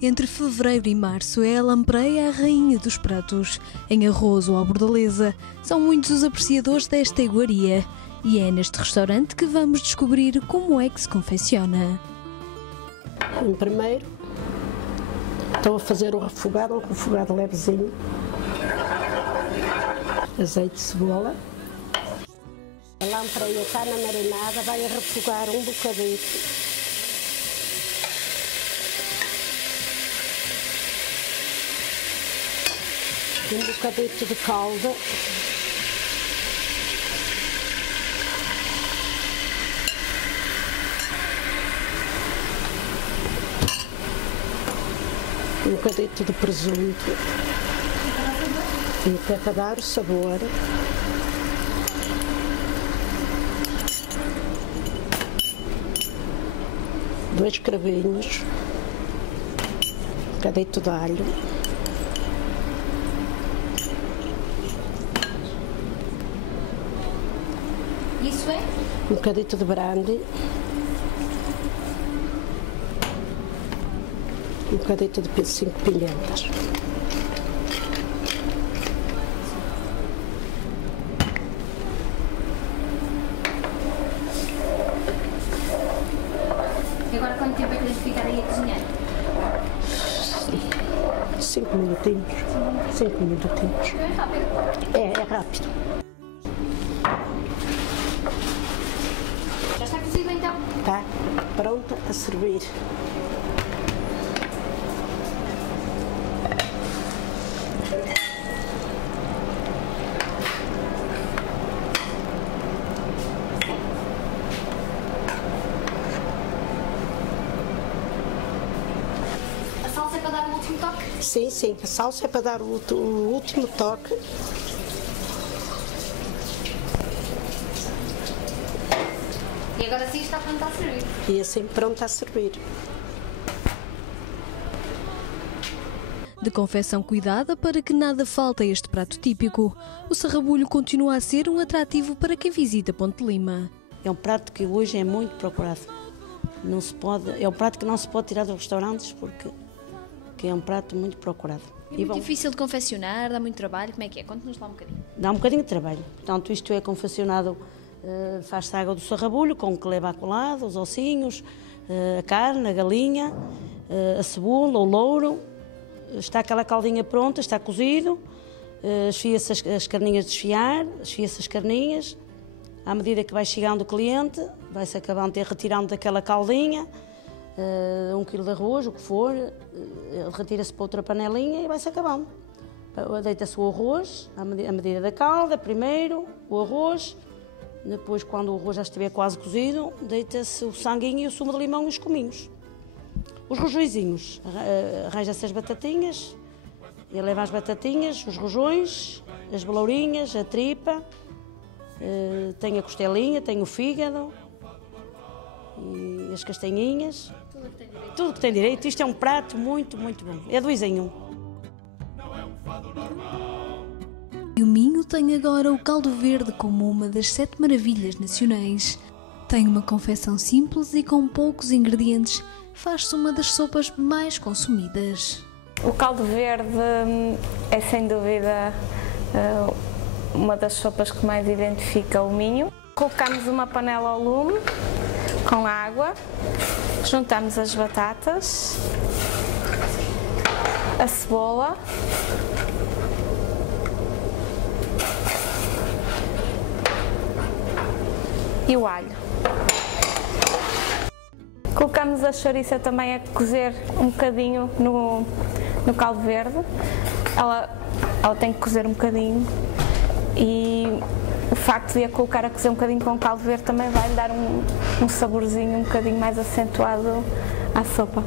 Entre fevereiro e março é a lampreia a rainha dos pratos. Em arroz ou à bordaleza, são muitos os apreciadores desta iguaria. E é neste restaurante que vamos descobrir como é que se confecciona. Primeiro, estou a fazer um refogado levezinho, azeite de cebola. A lampreia está na marinada, vai a refogar um bocadito. Um bocadito de caldo. um bocadito de presunto, e para dar o sabor. Dois cravinhos, um bocadito de alho. Isso é? Um bocadito de brandy. Um bocadito de 5 pimentas. E agora quanto tempo é que tens de ficar aí a cozinhar? 5 minutinhos. 5 minutinhos. É rápido. É rápido. Já está cozido então? Está pronta a servir. A salsa é para dar o último toque? Sim, sim, a salsa é para dar o último toque. E agora sim está pronta a servir. E assim pronta a servir. De confecção cuidada para que nada falte a este prato típico, o sarrabulho continua a ser um atrativo para quem visita Ponte de Lima. É um prato que hoje é muito procurado. Não se pode, é um prato que não se pode tirar dos restaurantes porque é um prato muito procurado. É muito difícil de confeccionar, dá muito trabalho, como é que é? Conte-nos lá um bocadinho. Dá um bocadinho de trabalho. Portanto, isto é confeccionado, faz-se a água do sarrabulho, com o que leva colado, os ossinhos, a carne, a galinha, a cebola, o louro. Está aquela caldinha pronta, está cozido, esfia-se as carninhas de esfiar, esfia-se as carninhas. À medida que vai chegando o cliente, vai-se acabando de retirando daquela caldinha, 1 quilo de arroz, o que for, retira-se para outra panelinha e vai-se acabando. Deita-se o arroz, à medida da calda, primeiro o arroz, depois quando o arroz já estiver quase cozido, deita-se o sanguinho e o sumo de limão e os cominhos. Os rojõezinhos, arranja-se as batatinhas, e leva as batatinhas, os rojões, as belourinhas, a tripa, tem a costelinha, tem o fígado e as castanhinhas. Tudo que tem direito. Isto é um prato muito, muito bom. É 2 em 1. E o Minho tem agora o caldo verde como uma das 7 maravilhas nacionais. Tem uma confecção simples e com poucos ingredientes, faz-se uma das sopas mais consumidas. O caldo verde é sem dúvida uma das sopas que mais identifica o Minho. Colocamos uma panela ao lume com água, juntamos as batatas, a cebola, e o alho. Colocamos a chouriça também a cozer um bocadinho no caldo verde. Ela tem que cozer um bocadinho e o facto de a colocar a cozer um bocadinho com o caldo verde também vai dar um saborzinho um bocadinho mais acentuado à sopa.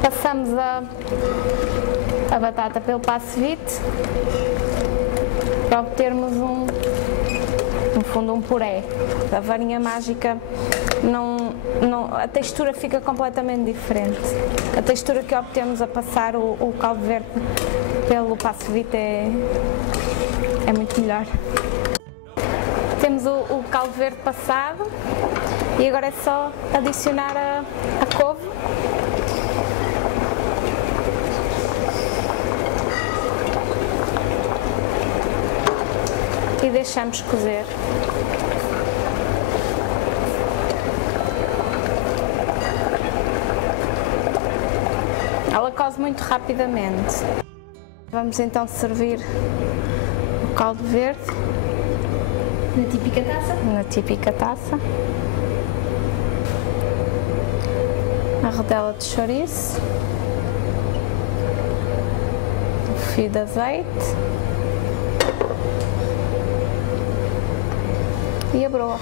Passamos a batata pelo passo vite para obtermos no fundo um puré. A varinha mágica a textura fica completamente diferente. A textura que obtemos a passar o caldo verde pelo passo vite é muito melhor. Temos o caldo verde passado e agora é só adicionar a couve. E deixamos cozer. Ela coze muito rapidamente. Vamos então servir o caldo verde. Na típica taça? Na típica taça. A rodela de chouriço. O fio de azeite. E a broa.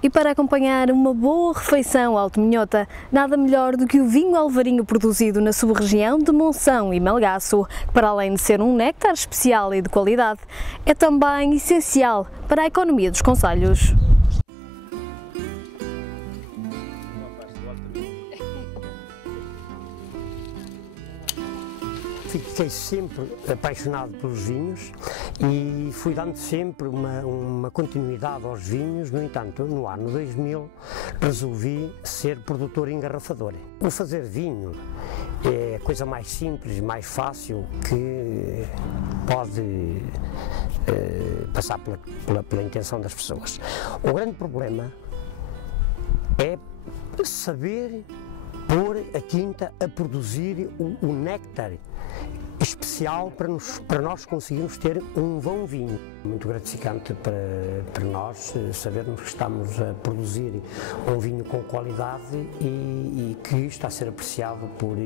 E para acompanhar uma boa refeição alto-minhota, nada melhor do que o vinho alvarinho produzido na sub-região de Monção e Melgaço, que para além de ser um néctar especial e de qualidade, é também essencial para a economia dos concelhos. Fiquei sempre apaixonado pelos vinhos e fui dando sempre uma continuidade aos vinhos. No entanto, no ano 2000 resolvi ser produtor engarrafador. O fazer vinho é a coisa mais simples, mais fácil que pode passar pela intenção das pessoas. O grande problema é saber pôr a quinta a produzir o néctar especial para nós conseguirmos ter um bom vinho. Muito gratificante para nós sabermos que estamos a produzir um vinho com qualidade e que está a ser apreciado por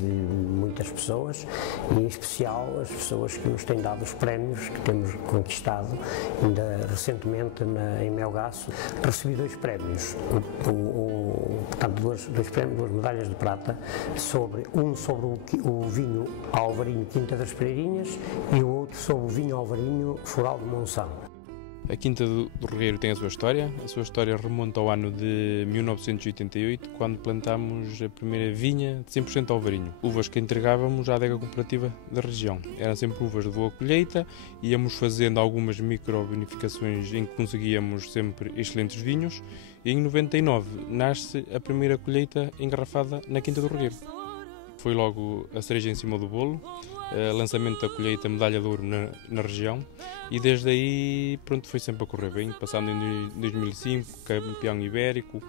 muitas pessoas, e em especial as pessoas que nos têm dado os prémios que temos conquistado. Ainda recentemente em Melgaço recebi 2 prémios, portanto dois prémios, 2 medalhas de prata, sobre o vinho alvarinho Quinta das Pereirinhas e o outro sobre o vinho alvarinho Floral de Monção. A Quinta do Regueiro tem a sua história remonta ao ano de 1988, quando plantámos a primeira vinha de 100% alvarinho, uvas que entregávamos à adega cooperativa da região. Eram sempre uvas de boa colheita, íamos fazendo algumas micro-bonificações em que conseguíamos sempre excelentes vinhos, e em 99 nasce a primeira colheita engarrafada na Quinta do Regueiro. Foi logo a cereja em cima do bolo, lançamento da colheita Medalha de Ouro na região, e desde aí pronto, foi sempre a correr bem, passando em 2005, campeão ibérico,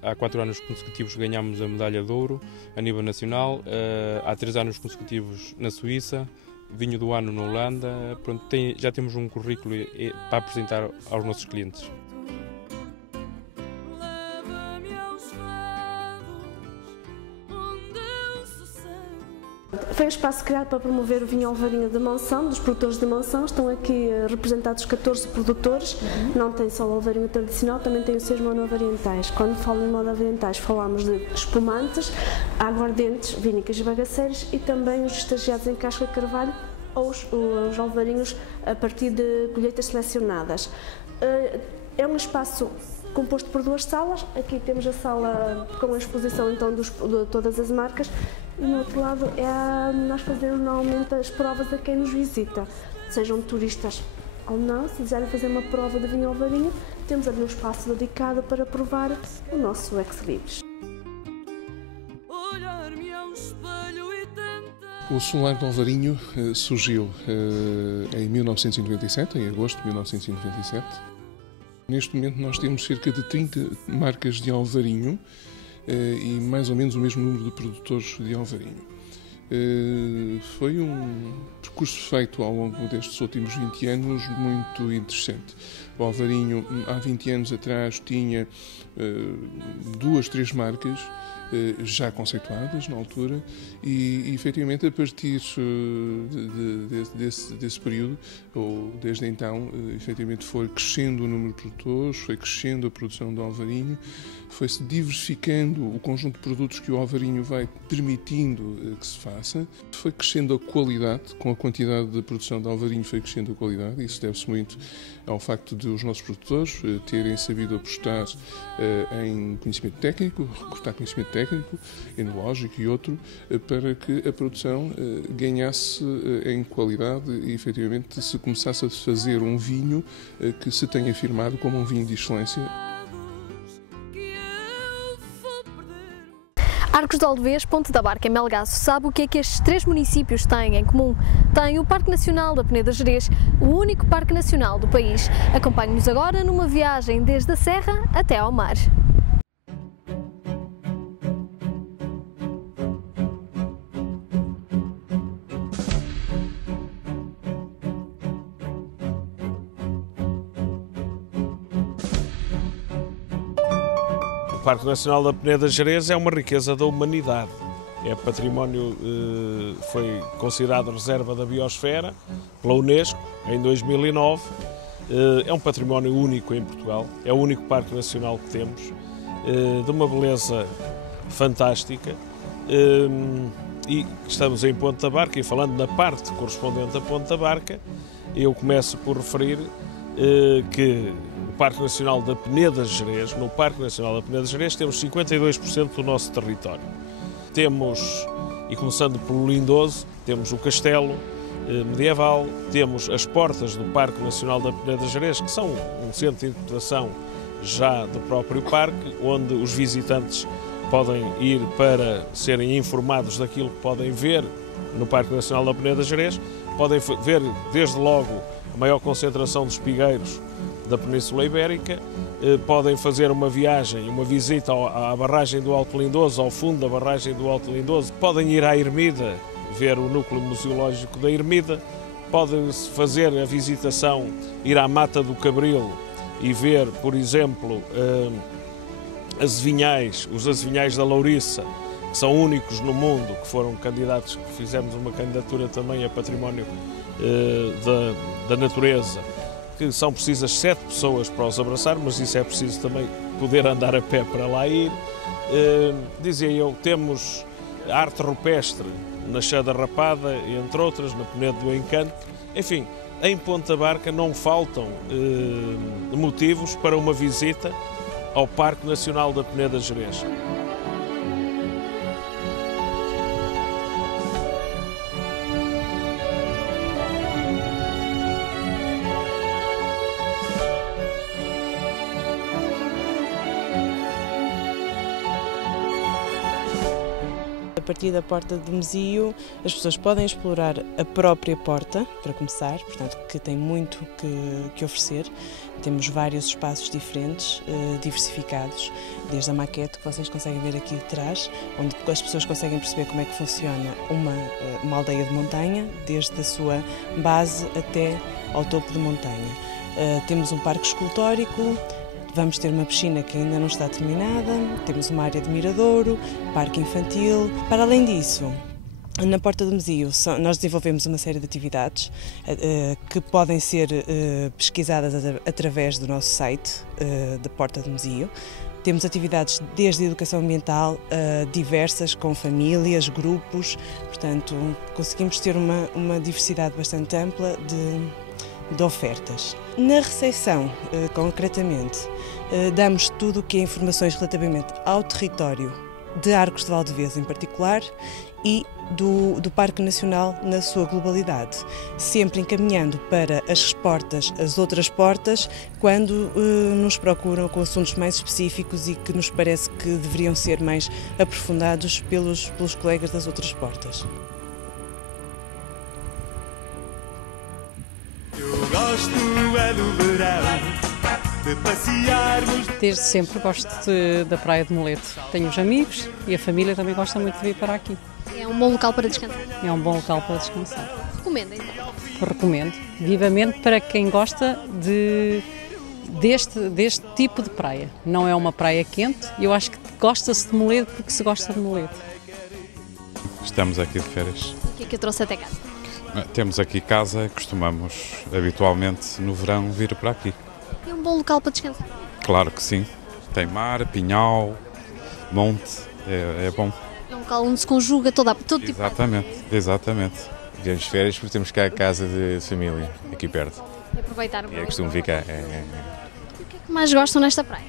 há 4 anos consecutivos ganhámos a Medalha de Ouro a nível nacional, há 3 anos consecutivos na Suíça, vinho do ano na Holanda, pronto, já temos um currículo para apresentar aos nossos clientes. Foi um espaço criado para promover o vinho alvarinho de Monção, dos produtores de Monção. Estão aqui representados 14 produtores, não tem só o alvarinho tradicional, também tem os 6 monovariantais. Quando falo em monovariantais, falamos de espumantes, aguardentes, vinícolas e bagaceiros, e também os estagiados em casca de carvalho ou os alvarinhos a partir de colheitas selecionadas. É um espaço composto por 2 salas. Aqui temos a sala com a exposição então de todas as marcas, e no outro lado nós fazemos normalmente as provas a quem nos visita, sejam turistas ou não. Se quiserem fazer uma prova de vinho alvarinho, temos ali um espaço dedicado para provar o nosso ex-libris. O solar do alvarinho surgiu em 1997, em agosto de 1997. Neste momento nós temos cerca de 30 marcas de alvarinho e mais ou menos o mesmo número de produtores de alvarinho. Foi um percurso feito ao longo destes últimos 20 anos muito interessante. O alvarinho, há 20 anos atrás, tinha 2, 3 marcas já conceituadas na altura, e efetivamente a partir desse período, ou desde então, efetivamente foi crescendo o número de produtores, foi crescendo a produção do alvarinho, foi-se diversificando o conjunto de produtos que o alvarinho vai permitindo que se faça, foi crescendo a qualidade, com a quantidade de produção de alvarinho foi crescendo a qualidade. Isso deve-se muito ao facto de os nossos produtores terem sabido apostar em conhecimento técnico, recrutar conhecimento técnico, enológico e outro, para que a produção ganhasse em qualidade e efetivamente se começasse a fazer um vinho que se tenha afirmado como um vinho de excelência. Arcos de Alvez, Ponte da Barca e Melgaço. Sabe o que é que estes 3 municípios têm em comum? Têm o Parque Nacional da Peneda Gerês, o único parque nacional do país. Acompanhe-nos agora numa viagem desde a serra até ao mar. O Parque Nacional da Peneda Gerês é uma riqueza da humanidade. É património, foi considerado reserva da biosfera pela Unesco em 2009 É um património único em Portugal, é o único parque nacional que temos, de uma beleza fantástica. E estamos em Ponte da Barca, e falando na parte correspondente a Ponte da Barca, eu começo por referir que o Parque Nacional da Peneda de Gerês, no Parque Nacional da Peneda de Gerês, temos 52% do nosso território. Temos, e começando pelo Lindoso, temos o Castelo medieval, temos as portas do Parque Nacional da Peneda de Gerês, que são um centro de interpretação já do próprio parque, onde os visitantes podem ir para serem informados daquilo que podem ver no Parque Nacional da Peneda de Gerês, podem ver desde logo a maior concentração de espigueiros da Península Ibérica, podem fazer uma viagem, uma visita à barragem do Alto Lindoso, ao fundo da barragem do Alto Lindoso, podem ir à Ermida, ver o núcleo museológico da Ermida, podem fazer a visitação, ir à Mata do Cabril e ver, por exemplo, os azevinhais da Louriça, que são únicos no mundo, que foram candidatos, que fizemos uma candidatura também a património da natureza, que são precisas 7 pessoas para os abraçar, mas isso é preciso também poder andar a pé para lá ir. Dizia eu, temos arte rupestre na Chã da Rapada, entre outras, na Peneda do Encanto. Enfim, em Ponte da Barca não faltam motivos para uma visita ao Parque Nacional da Peneda de Gerês. A partir da porta do museu, as pessoas podem explorar a própria porta, para começar, portanto, que tem muito que oferecer. Temos vários espaços diferentes, diversificados, desde a maquete que vocês conseguem ver aqui de trás, onde as pessoas conseguem perceber como é que funciona uma aldeia de montanha, desde a sua base até ao topo de montanha. Temos um parque escultórico. Vamos ter uma piscina que ainda não está terminada, temos uma área de miradouro, parque infantil. Para além disso, na porta do museu nós desenvolvemos uma série de atividades que podem ser pesquisadas através do nosso site da porta do museu. Temos atividades desde a educação ambiental diversas, com famílias, grupos, portanto conseguimos ter uma diversidade bastante ampla de ofertas. Na recepção, concretamente, damos tudo o que é informações relativamente ao território de Arcos de Valdevez em particular e do Parque Nacional na sua globalidade, sempre encaminhando para as outras portas, quando nos procuram com assuntos mais específicos e que nos parece que deveriam ser mais aprofundados pelos colegas das outras portas. Gosto é do verão, de passearmos. Desde sempre gosto da Praia de Moledo. Tenho os amigos e a família também gosta muito de vir para aqui. É um bom local para descansar? É um bom local para descansar. Recomenda então? Recomendo, vivamente, para quem gosta deste tipo de praia. Não é uma praia quente, eu acho que gosta-se de Moledo porque se gosta de Moledo. Estamos aqui de férias. O que é que eu trouxe até casa? Temos aqui casa, costumamos habitualmente no verão vir para aqui. É um bom local para descansar? Claro que sim. Tem mar, pinhal, monte, é bom. É um local onde se conjuga todo tipo de... Exatamente. Viemos de férias porque temos cá a casa de família, aqui perto. E aproveitar o E é costume ficar. O que é que mais gostam nesta praia?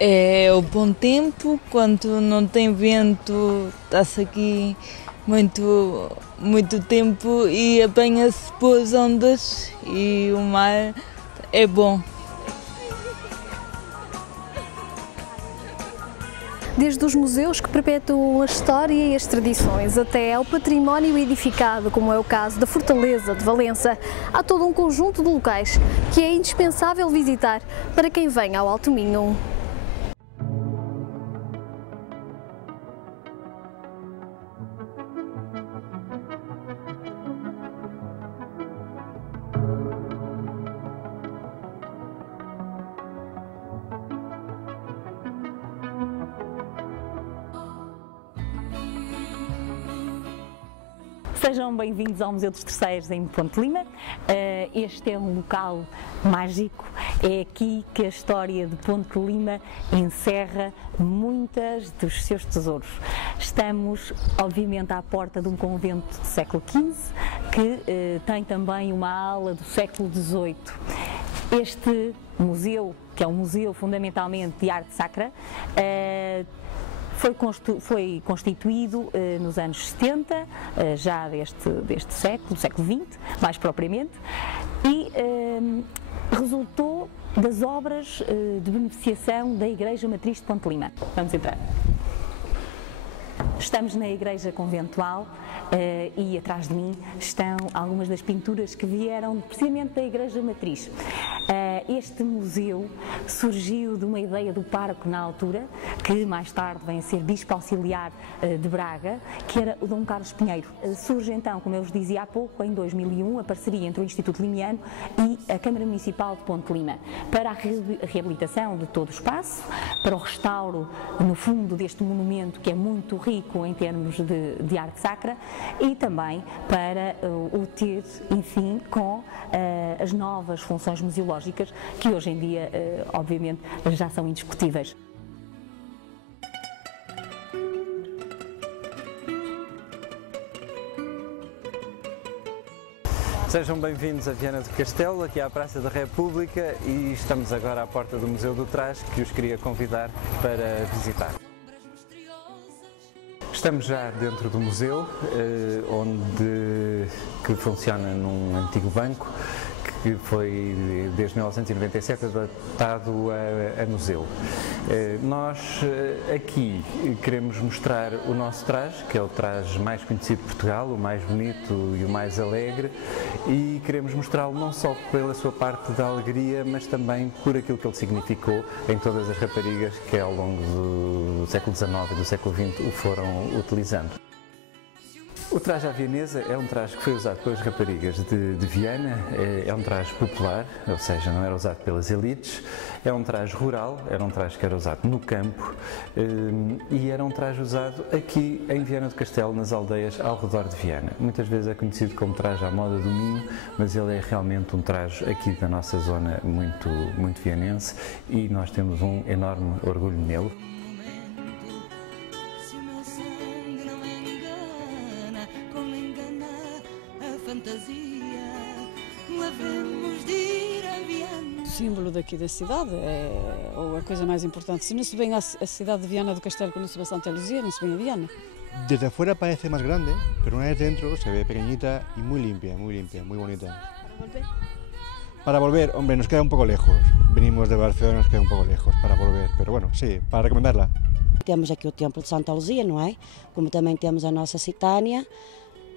É o bom tempo, quando não tem vento, está-se aqui muito tempo e apanha-se boas ondas e o mar é bom. Desde os museus que perpetuam a história e as tradições até ao património edificado, como é o caso da Fortaleza de Valença, há todo um conjunto de locais que é indispensável visitar para quem vem ao Alto Minho. Sejam bem-vindos ao Museu dos Terceiros em Ponte Lima. Este é um local mágico, é aqui que a história de Ponte Lima encerra muitas dos seus tesouros. Estamos, obviamente, à porta de um convento do século XV, que tem também uma ala do século XVIII. Este museu, que é um museu fundamentalmente de arte sacra, foi constituído nos anos 70, já deste século XX, mais propriamente, e resultou das obras de beneficiação da Igreja Matriz de Ponte Lima. Vamos entrar. Estamos na Igreja Conventual e atrás de mim estão algumas das pinturas que vieram precisamente da Igreja Matriz. Este museu surgiu de uma ideia do pároco na altura, que mais tarde vem a ser Bispo Auxiliar de Braga, que era o Dom Carlos Pinheiro. Surge então, como eu vos dizia há pouco, em 2001, a parceria entre o Instituto Limiano e a Câmara Municipal de Ponte Lima, para a reabilitação de todo o espaço, para o restauro, no fundo, deste monumento que é muito rico em termos de arte sacra, e também para o ter, enfim, com as novas funções museológicas que hoje em dia, obviamente, já são indiscutíveis. Sejam bem-vindos a Viana do Castelo, aqui à Praça da República, e estamos agora à porta do Museu do Trás, que os queria convidar para visitar. Estamos já dentro do museu, que funciona num antigo banco, que foi desde 1997 adaptado a museu. Nós aqui queremos mostrar o nosso traje, que é o traje mais conhecido de Portugal, o mais bonito e o mais alegre, e queremos mostrá-lo não só pela sua parte da alegria, mas também por aquilo que ele significou em todas as raparigas que ao longo do século XIX e do século XX o foram utilizando. O traje à vienesa é um traje que foi usado pelas raparigas de Viana, é um traje popular, ou seja, não era usado pelas elites, é um traje rural, era um traje que era usado no campo e era um traje usado aqui em Viana do Castelo, nas aldeias ao redor de Viana. Muitas vezes é conhecido como traje à moda do Minho, mas ele é realmente um traje aqui da nossa zona muito vianense e nós temos um enorme orgulho nele. Símbolo daqui da cidade, é a coisa mais importante. Se não se vê a cidade de Viana do Castelo quando se vê Santa Luzia, não se vê a Viana. Desde afuera parece más grande, pero una vez dentro se ve pequeñita y muy limpia, muy bonita. Para volver, hombre, nos queda un poco lejos. Venimos de Barcelona, nos queda un poco lejos para volver, pero bueno, sí, para recomendarla. Temos aqui o Templo de Santa Luzia, não é? Como também temos a nossa Citânia,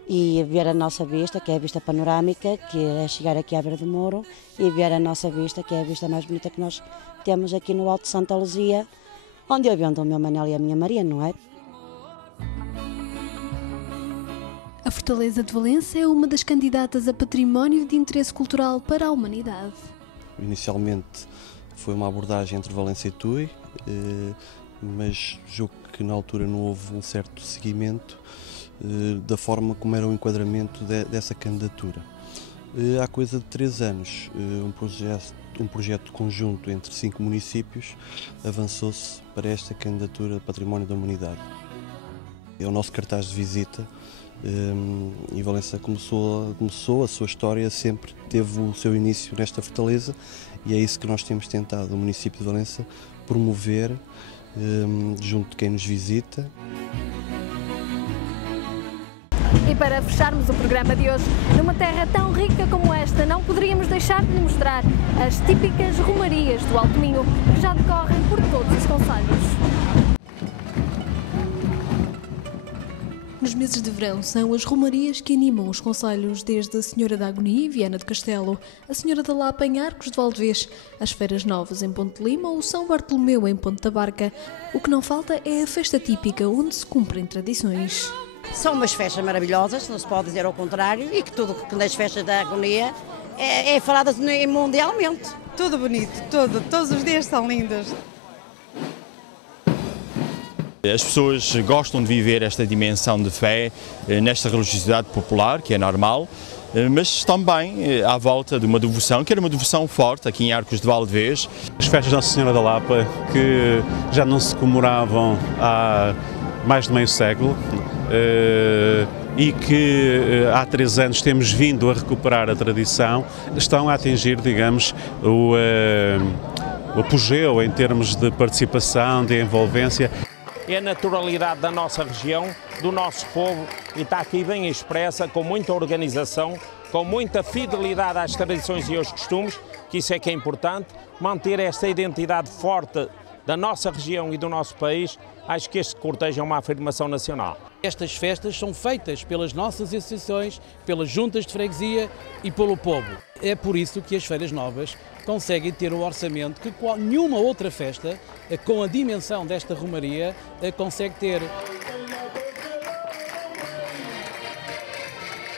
e ver a nossa vista, que é a vista panorâmica, que é chegar aqui à beira do Moro, e ver a nossa vista, que é a vista mais bonita que nós temos aqui no Alto de Santa Luzia, onde eu vendo o meu Manel e a minha Maria, não é? A Fortaleza de Valença é uma das candidatas a património de interesse cultural para a humanidade. Inicialmente foi uma abordagem entre Valença e Tui, mas julgo que na altura não houve um certo seguimento da forma como era o enquadramento dessa candidatura. Há coisa de 3 anos, um projeto conjunto entre 5 municípios avançou-se para esta candidatura de Património da Humanidade. É o nosso cartaz de visita e Valença começou a sua história, sempre teve o seu início nesta fortaleza, e é isso que nós temos tentado, o município de Valença, promover junto de quem nos visita. E para fecharmos o programa de hoje, numa terra tão rica como esta, não poderíamos deixar de lhe mostrar as típicas romarias do Alto Minho, que já decorrem por todos os concelhos. Nos meses de verão são as romarias que animam os concelhos, desde a Senhora da Agonia em Viana do Castelo, a Senhora da Lapa em Arcos de Valdevez, as Feiras Novas em Ponte Lima ou São Bartolomeu em Ponte da Barca. O que não falta é a festa típica, onde se cumprem tradições. São umas festas maravilhosas, não se pode dizer ao contrário, e que tudo que nas festas da Agonia é falado mundialmente. Tudo bonito, todos os dias são lindos. As pessoas gostam de viver esta dimensão de fé nesta religiosidade popular, que é normal, mas também à volta de uma devoção, que era uma devoção forte aqui em Arcos de Valdevez. As festas da Nossa Senhora da Lapa, que já não se comemoravam há mais de meio século, e que há 3 anos temos vindo a recuperar a tradição, estão a atingir, digamos, o apogeu em termos de participação, de envolvência. É a naturalidade da nossa região, do nosso povo, e está aqui bem expressa, com muita organização, com muita fidelidade às tradições e aos costumes, que isso é que é importante, manter esta identidade forte da nossa região e do nosso país. Acho que este cortejo é uma afirmação nacional. Estas festas são feitas pelas nossas associações, pelas juntas de freguesia e pelo povo. É por isso que as Feiras Novas conseguem ter um orçamento que nenhuma outra festa, com a dimensão desta romaria, consegue ter.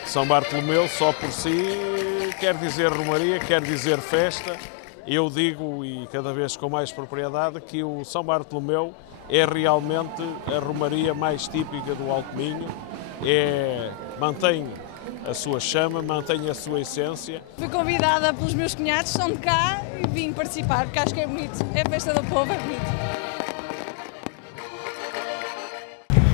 São Bartolomeu, só por si, quer dizer romaria, quer dizer festa. Eu digo, e cada vez com mais propriedade, que o São Bartolomeu é realmente a romaria mais típica do Alto Minho, mantém a sua chama, mantém a sua essência. Fui convidada pelos meus cunhados, são de cá, e vim participar, porque acho que é bonito, é a festa do povo, é bonito.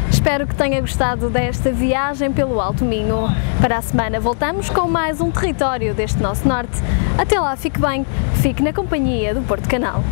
Espero que tenha gostado desta viagem pelo Alto Minho. Para a semana voltamos com mais um território deste nosso norte. Até lá, fique bem, fique na companhia do Porto Canal.